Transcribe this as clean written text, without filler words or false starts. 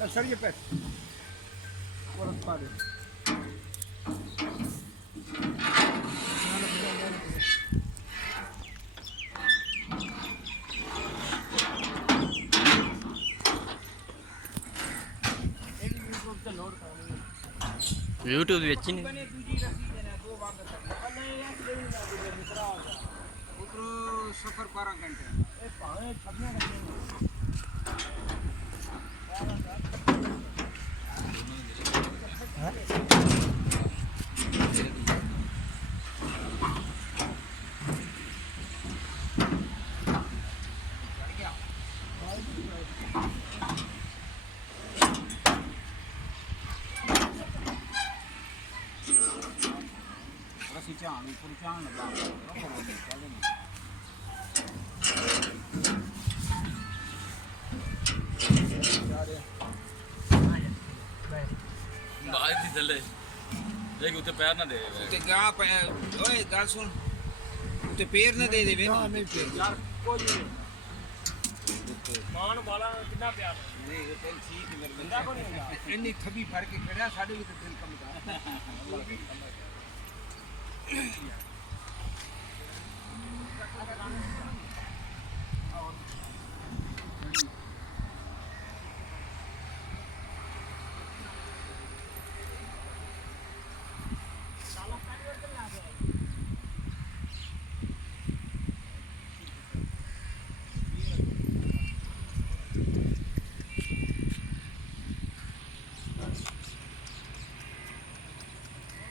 sir ये पैसे और पा दे YouTube ਵਿੱਚ ਨਹੀਂ सफर 12 घंटे चाण ऊपर चाण ਬਾਹਰ ਦੀ ਥੱਲੇ ਦੇਖ ਉੱਤੇ ਪੈਰ ਨਾ ਦੇ ਤੇ ਗਾ ਓਏ ਗੱਲ ਸੁਣ ਤੇ ਪੈਰ ਨਾ ਦੇ ਦੇਵੇ ਹਾਂ ਨਹੀਂ ਪੈਰ ਯਾਰ ਕੋਈ ਨਹੀਂ ਮਾਨ ਵਾਲਾ ਕਿੰਨਾ ਪਿਆਰ ਨਹੀਂ ਇਹ ਤਾਂ ਠੀਕ ਮੇਰੇ ਬੰਦਾ ਕੋ ਨਹੀਂ ਹੁੰਦਾ ਇੰਨੀ ਥੱਬੀ ਫੜ ਕੇ ਖੜਿਆ ਸਾਡੇ ਵੀ ਤੇ ਦਿਲ ਕੰਮ ਦਾ